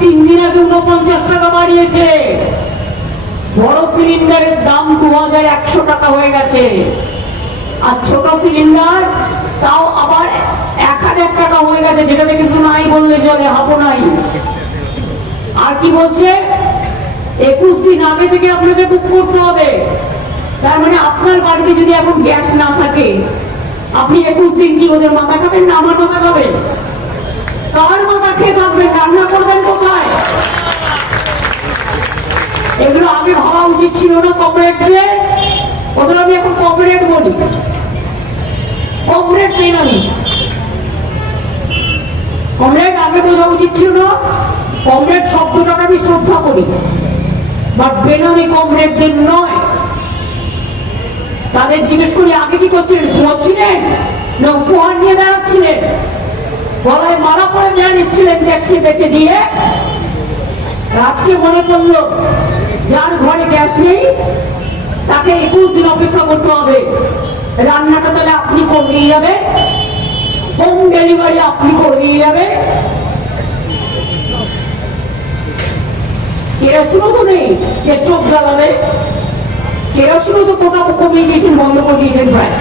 3 দিন আগে 49 টাকা বাড়িয়েছে। বড় সিলিন্ডারের দাম 2100 টাকা হয়ে গেছে, আর ছোট সিলিন্ডার তাও আবার 1000 টাকা হয়ে গেছে, যেটাতে কিছু নাই বললে চলে, হাফও নাই। আর কি বলছে, 21 দিন আগে থেকে আপনাকে বুক করতে হবে। তার মানে আপনার বাড়িতে যদি এখন গ্যাস না থাকে, আপনি 21 দিন কি ওদের মাথা খাবেন না আমার মাথা খাবেন? কার মাথা খেয়ে থাকবেন? রান্না করবেন কোথায়? এগুলো আগে ভাবা উচিত ছিল না কমরেডদের? ওদের আমি এখন কমরেড বলি, কমরেড বেনামি। কমরেড আগে বোঝা উচিত ছিল না। কমরেড শব্দটাকে আমি শ্রদ্ধা করি, বাট বেনামি কমরেডদের নয়। তাদের জিজ্ঞেস করি আগে কি করছিলেন? ঘুমাচ্ছিলেন না উপহার নিয়ে বেড়াচ্ছিলেন? গলায় মারা পরে বেড়াচ্ছিলেন দেশকে বেঁচে দিয়ে? রাতকে মনে পড়লো যার ঘরে গ্যাস নেই তাকে 21 দিন অপেক্ষা করতে হবে। রান্নাটা তাহলে আপনি করে দিয়ে যাবেন, হোম ডেলিভারি আপনি করে দিয়ে যাবেন। কেরোসিনও তো নেই, স্টোভ জ্বালাবে। কেরোসিনও তো কোটা কমিয়ে দিয়েছেন, বন্ধ করে দিয়েছেন প্রায়।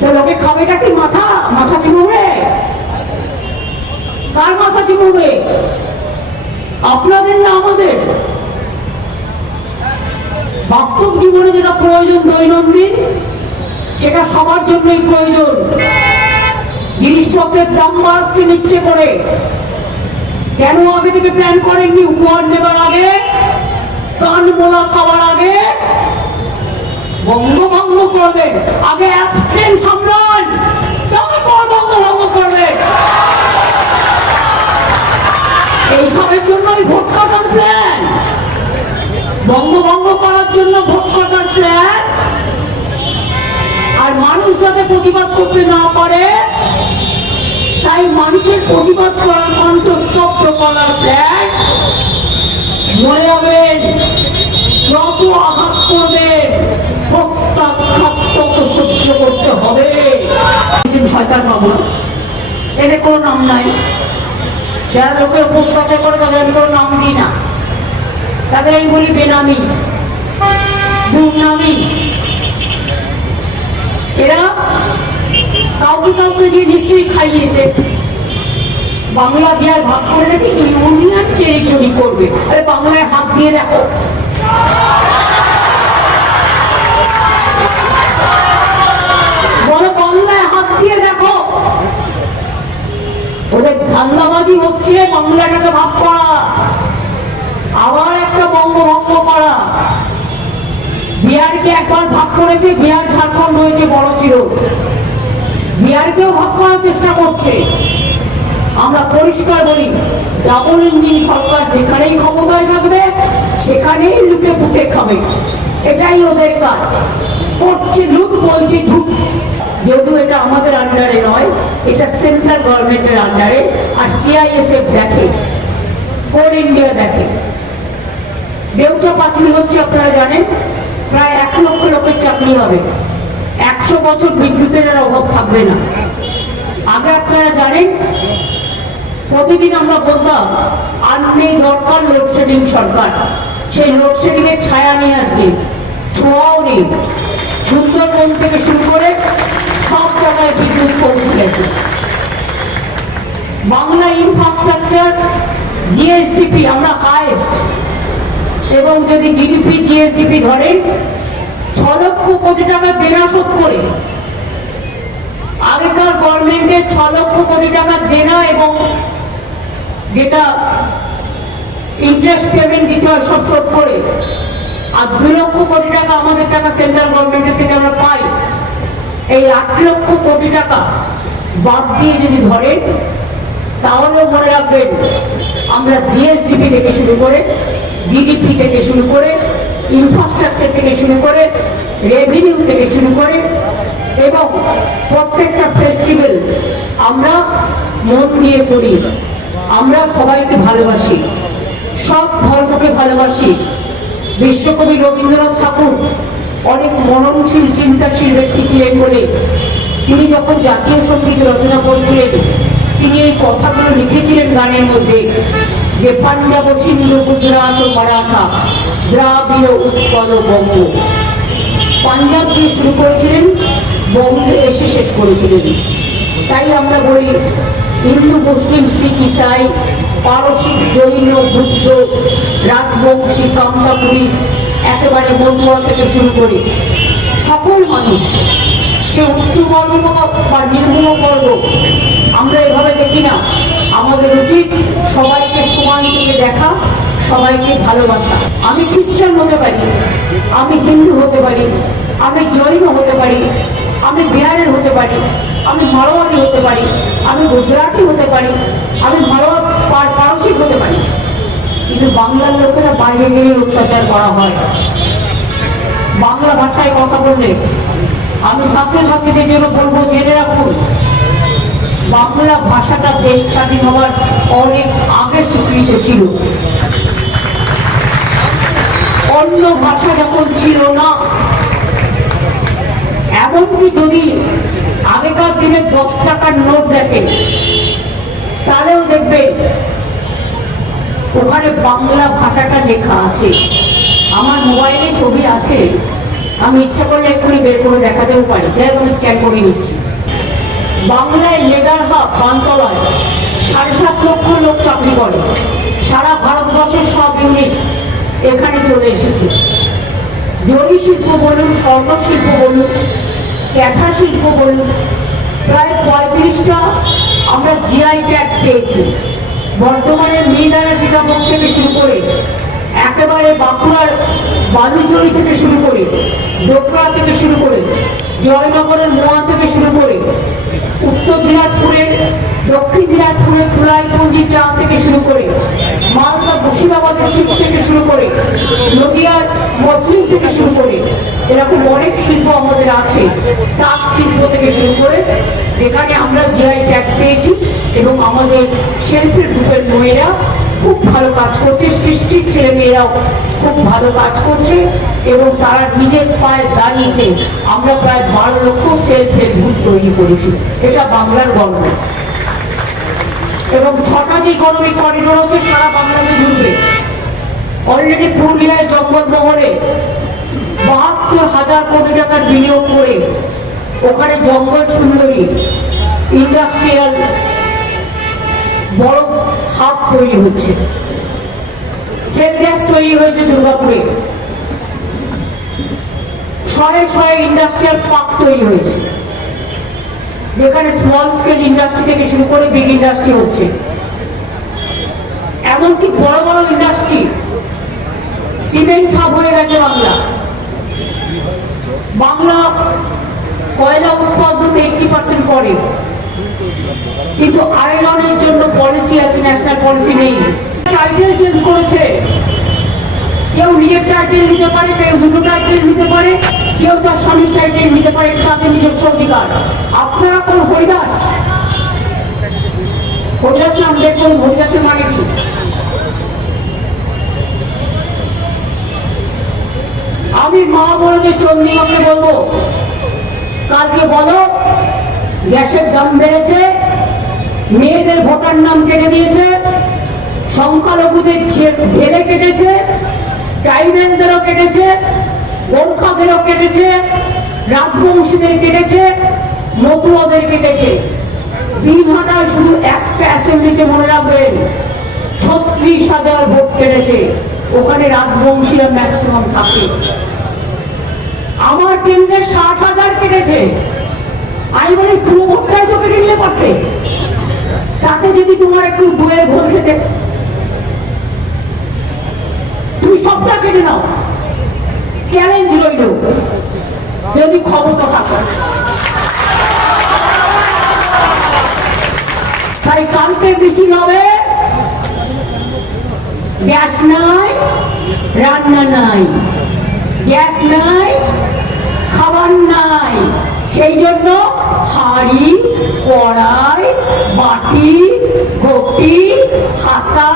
তো লোকে খাবেটা কি? মাথা মাথা চিবুবে? কার মাথা চিবুবে? আপনাদের না আমাদের? বাস্তব জীবনে যেটা প্রয়োজন দৈনন্দিন, সেটা সবার জন্যই প্রয়োজন। জিনিসপত্রের দাম বাড়াচ্ছে নিচ্ছে করে। কেন আগে থেকে প্ল্যান করেননি? উপহার নেবার আগে, কান মোলা খাওয়ার আগে বঙ্গভঙ্গ করবেন। আগে অ্যাবস্টেন্ট সামলান, তারপর বঙ্গভঙ্গ করবেন। এইসবের জন্যই ভোট কাটার প্ল্যান, বঙ্গভঙ্গ করার জন্য ভোট কাটার প্ল্যান। আর মানুষ যাতে প্রতিবাদ করতে না পারে, তাই মানুষের প্রতিবাদ করার কণ্ঠ স্তব্ধ করার প্ল্যান। মনে রাখবেন, যত আঘাত করবেন প্রত্যাঘাত তত সহ্য করতে হবে। শয়তান বাবু, এদের কোনো নাম নাই। যারা লোকের অত্যাচার করে তাদের আমি কোনো নাম দিই না, তাদের আমি বলি বেনামি, দুর্নামি। এরা কাউকে কাউকে দিয়ে নিশ্চয়ই খাইয়েছে। বাংলা বিহার ভাগ করে নাকি ইউনিয়ন টেরিটরি করবে। আরে বাংলায় হাত দিয়ে দেখো, বলো বাংলায় হাত দিয়ে দেখো। ওদের ধান্দাবাজি হচ্ছে বাংলাটাকে ভাগ করা, আবার একটা বঙ্গভঙ্গ করা। বিহারকে একবার ভাগ করেছে, বিহার ঝাড়খণ্ড হয়েছে বড় ছিল। বিহারকেও ভাগ করার চেষ্টা করছে। আমরা পরিষ্কার বলি, ডাবল ইঞ্জিন সরকার যেখানেই ক্ষমতায় থাকবে সেখানেই লুটে পুটে খাবে। এটাই ওদের কাজ। করছে লুট, বলছে ঝুট। যদিও এটা আমাদের আন্ডারে নয়, এটা সেন্ট্রাল গভর্নমেন্টের আন্ডারে। আর সিআইএসএফ দেখে, কোল ইন্ডিয়া দেখে। দেউচা পাতলি হচ্ছে আপনারা জানেন, প্রায় 1 লক্ষ লোকের চাকরি হবে। 100 বছর বিদ্যুতের আর অভাব থাকবে না। আগে আপনারা জানেন, প্রতিদিন আমরা বলতাম আর নেই দরকার লোডশেডিং সরকার। সেই লোডশেডিং এর ছায়া নেই, আজকে ছোঁয়াও নেই। সুন্দরবন থেকে শুরু করে সব জায়গায় বিদ্যুৎ পৌঁছে গেছে। বাংলা ইনফ্রাস্ট্রাকচার জিএসডিপি আমরা হাইয়েস্ট, এবং যদি জিডিপি জিএসডিপি ধরেন 6 লক্ষ কোটি টাকা দেনা শোধ করে। আগেকার গভর্নমেন্টের 6 লক্ষ কোটি টাকা দেনা এবং যেটা ইন্টারেস্ট পেমেন্ট দিতে হয় সব শোধ করে। আর 2 লক্ষ কোটি টাকা আমাদের টাকা সেন্ট্রাল গভর্নমেন্টের থেকে আমরা পাই। এই 8 লক্ষ কোটি টাকা বাদ দিয়ে যদি ধরেন, তাহলেও মনে রাখবেন আমরা জিএসডিপি থেকে শুরু করে, জিডিপি থেকে শুরু করে, ইনফ্রাস্ট্রাকচার থেকে শুরু করে, রেভিনিউ থেকে শুরু করে, এবং প্রত্যেকটা ফেস্টিভ্যাল আমরা মন দিয়ে করি। আমরা সবাইকে ভালোবাসি, সব ধর্মকে ভালোবাসি। বিশ্বকবি রবীন্দ্রনাথ ঠাকুর অনেক মননশীল চিন্তাশীল ব্যক্তি ছিলেন বলে তিনি যখন জাতীয় সঙ্গীত রচনা করেছিলেন, তিনি এই কথাগুলো লিখেছিলেন গানের মধ্যে। যে পাঞ্জাব সিন্ধু গুজরাট ও মারাঠা দ্রাবিড় উৎকল বঙ্গ, পাঞ্জাব দিয়ে শুরু করেছিলেন, বঙ্গে এসে শেষ করেছিলেন। তাই আমরা বলি হিন্দু মুসলিম শিখ ইসাই পারসিক জৈন বুদ্ধ রাজবংশী কামতাপুরী একেবারে মন্ডল থেকে শুরু করে সকল মানুষ, সে উচ্চ বর্গ বা নির্মূল বর্গ, আমরা এভাবে দেখি না। আমাদের উচিত সবাইকে সমান চোখে দেখা, সবাইকে ভালোবাসা। আমি খ্রিস্টান হতে পারি, আমি হিন্দু হতে পারি, আমি জৈন হতে পারি, আমি বিহারের হতে পারি, আমি মারোয়ারি হতে পারি, আমি গুজরাটি হতে পারি, আমি পারসিক হতে পারি, কিন্তু বাংলার লোকেরা বাইরে গেলে অত্যাচার করা হয়। বাংলা ভাষায় কথা বললে আমি ছাত্রছাত্রীদের জন্য বলবো, জেনে রাখুন বাংলা ভাষাটা দেশ স্বাধীন হওয়ার অনেক আগে স্বীকৃত ছিল। অন্য ভাষা যখন ছিল না, এমনকি যদি আগেকার দিনে 10 টাকার নোট দেখেন তাহলেও দেখবেন ওখানে বাংলা ভাষাটা লেখা আছে। আমার মোবাইলে ছবি আছে, আমি ইচ্ছা করলে এক্ষুনি বের করে দেখাতেও পারি, যাই আমি স্ক্যান করে নিচ্ছি। বাংলায় লেদার হাব বানতলায় 7.5 লক্ষ লোক চাকরি করে, সারা ভারতবর্ষের সব ইউনিট এখানে চলে এসেছে। জরি শিল্প বলুন, স্বর্ণ শিল্প বলুন, ক্যাথা শিল্প বলুন, প্রায় 35টা আমরা জিআই ট্যাগ পেয়েছি। বর্তমানে মিহিদানা সীতাভোগ থেকে শুরু করে একেবারে বাঁকুড়ার বালুচড়ি থেকে শুরু করে ডোকরা থেকে শুরু করে জয়নগরের মোয়া থেকে শুরু করে উত্তর দিনাজপুরের দক্ষিণ দিনাজপুরের তুলাইপুঞ্জি চাল থেকে শুরু করে মালদা মুর্শিদাবাদের শিল্প থেকে শুরু করে নদিয়ার মসলিন থেকে শুরু করে এরকম অনেক শিল্প আমাদের আছে। তাঁত শিল্প থেকে শুরু করে যেখানে আমরা জিআই ট্যাগ পেয়েছি, এবং আমাদের শিল্পের গ্রুপের মেয়েরা খুব ভালো কাজ করছে, সৃষ্টির ছেলে মেয়েরাও খুব ভালো কাজ করছে, এবং তারা নিজের পায়ে দাঁড়িয়েছে। আমরা প্রায় 12 লক্ষ সেলফ হেল্প গ্রুপ তৈরি করেছি, এটা বাংলার গর্ব। এবং 6টা যে ইকোনমিক করিডোর হচ্ছে সারা বাংলাতে জুড়বে। অলরেডি পুরুলিয়ায় জঙ্গলমহলে 72,000 কোটি টাকার বিনিয়োগ করে ওখানে জঙ্গল সুন্দরী ইন্ডাস্ট্রিয়াল বড় হাব তৈরি হচ্ছে। সেল গ্যাস তৈরি হয়েছে দুর্গাপুরে, শয়ে ইন্ডাস্ট্রিয়াল পার্ক তৈরি হয়েছে, যেখানে স্মল স্কেল ইন্ডাস্ট্রি থেকে শুরু করে বিগ ইন্ডাস্ট্রি হচ্ছে। এমনকি বড় বড় ইন্ডাস্ট্রি, সিমেন্ট হাব হয়ে গেছে বাংলা। বাংলা কয়লা উৎপাদন 80% করে, কিন্তু আয়রনের জন্য পলিসি আছে, ন্যাশনাল পলিসি নেই। টাইটেল চেঞ্জ করেছে, কেউ নিজের টাইটেল নিতে পারে, কেউ দুটো টাইটেল নিতে পারে, কেউ তার স্বামীর টাইটেল নিতে পারে, তাদের নিজস্ব অধিকার। আপনারা কোন হরিদাস? হরিদাস নাম দেখুন, হরিদাসের মানে কি? আমি মা বোনদের চন্দ্রিমাকে বলবো, কালকে বলো গ্যাসের দাম বেড়েছে, মেয়েদের ভোটার নাম কেটে দিয়েছে, সংখ্যালঘুদের ঢেলে কেটেছে, ট্রাইবেলদেরও কেটেছে, গোর্খাদেরও কেটেছে, রাজবংশীদের কেটেছে, মতুয়াদের কেটেছে। দিনহাটায় শুধু একটা অ্যাসেম্বলিতে মনে রাখবেন 36,000 ভোট কেটেছে, ওখানে রাজবংশীরা ম্যাক্সিমাম থাকে। আমার কেন্দ্রে 60,000 কেটেছে। আমি বলি পুরো ভোটটাই তো কেটে নিলে পারতে, তাতে যদি তোমার একটু দূরের ভোট খেতে, তুমি সবটা কেটে নাও। চ্যালেঞ্জ রইল, যদি ক্ষমতা থাকে। তাই কালকে মিছিল হবে, গ্যাস নাই, রান্না নাই, গ্যাস নাই, খাবার নাই, সেই জন্য হাঁড়ি, কড়াই, বাটি, ঘটি, হাতা,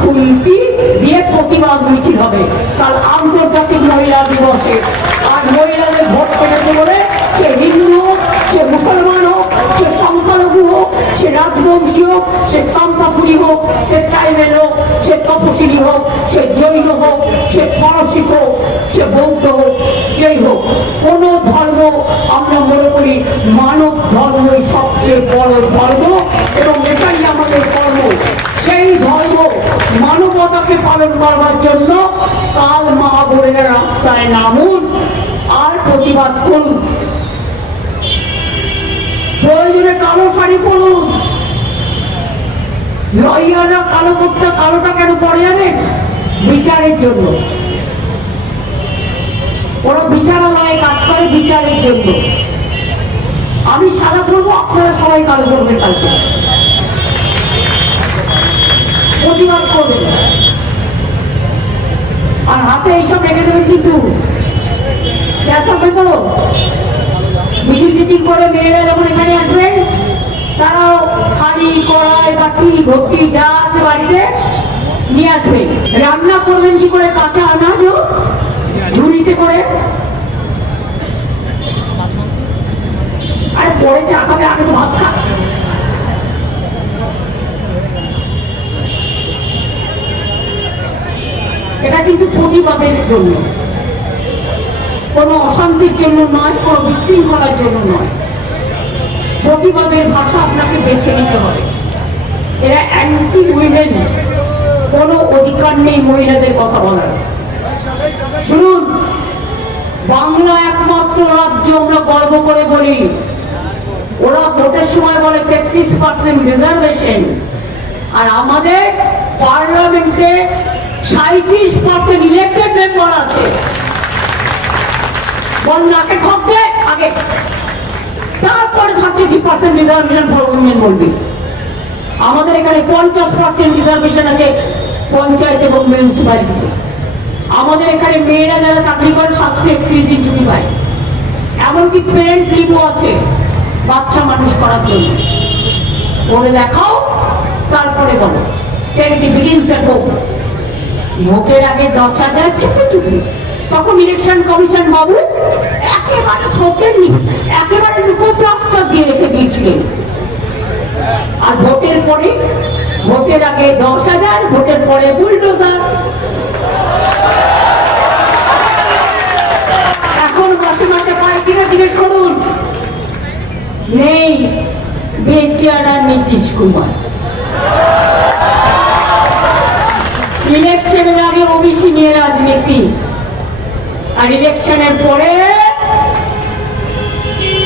খুন্তি দিয়ে প্রতিবাদ মিছিল হবে। কাল আন্তর্জাতিক মহিলা দিবসে। আর মহিলাদের ভোট পেয়েছে বলে সে হিন্দু হোক, সে মুসলমান হোক, সে সংখ্যালঘু হোক, সে রাজ রাজবংশী হোক, সে কামতাপুরী হোক, সে ট্রাইবেল হোক, সে তপশিলি হোক, সে জৈন হোক, সে পারসিক হোক, সে বৌদ্ধ হোক, যেই হোক, কোন ধর্ম আমরা মনে করি মানব ধর্মই সবচেয়ে বড় ধর্ম এবং এটাই আমাদের কর্ম। সেই ধর্ম মানবতাকে পালন করবার জন্য কাল মা বোনেরা রাস্তায় নামুন আর প্রতিবাদ করুন। প্রয়োজনে কালো শাড়ি পরুন। লইয়ারা কালোটা কেন পরে জানেন? বিচারের জন্য। ওরা বিচারালয়ে কাজ করে বিচারের জন্য। আমি সাদা পরবো, আপনারা সবাই কালো করবেন কালকে, প্রতিবাদ করবেন। আর হাতে এইসব রেখে দেবেন কিন্তু তো মিছিল টিচিল করে মেয়েরা যখন এখানে আসবেন, তারাও হাঁড়ি কড়াই বাটি ঘটি যা আছে বাড়িতে নিয়ে আসবেন। রান্না করবেন কি করে? কাঁচা আনাজও ঝুড়িতে করে। আরে পরে চা খাবে, আগে তো ভাত খা। এটা কিন্তু প্রতিবাদের জন্য, কোনো অশান্তির জন্য নয়, কোনো বিশৃঙ্খলার জন্য নয়। প্রতিবাদের ভাষা আপনাকে বেছে নিতে হবে। এরা অ্যান্টি উইমেন, কোনো অধিকার নেই মহিলাদের কথা বলার। শুনুন, বাংলা একমাত্র রাজ্য আমরা গর্ব করে বলি, ওরা ভোটের সময় বলে 33% রিজার্ভেশন, আর আমাদের পার্লামেন্টে 37% ইলেক্টেড মেম্বার আছে। নাকে খপ দে আগে, তারপরে 33% রিজার্ভেশন ফর উইমেন বলবি। আমাদের এখানে 50% রিজার্ভেশন আছে পঞ্চায়েত এবং মিউনিসিপ্যালিটিতে। আমাদের এখানে মেয়েরা যারা চাকরি করে 731 দিন ছুটি পায়। এমনকি পেরেন্ট লিভও আছে বাচ্চা মানুষ করার জন্য। করে দেখাও, তারপরে বলো। Charity begins at home. ভোটের আগে 10,000 চুপি চুপি, তখন ইলেকশন কমিশন বাবু একেবারে ঠোকেননি, একেবারে প্লাস্টার দিয়ে রেখে দিয়েছিলেন। আর ভোটের পরে, ভোটের আগে 10,000, ভোটের পরে বুলডোজার। এখন মাসে মাসে পায় কিনা জিজ্ঞেস করুন। নেই, বেচারা নীতিশ কুমার। ইলেকশনের আগে ওবিসি নিয়ে রাজনীতি, আর ইলেকশনের পরে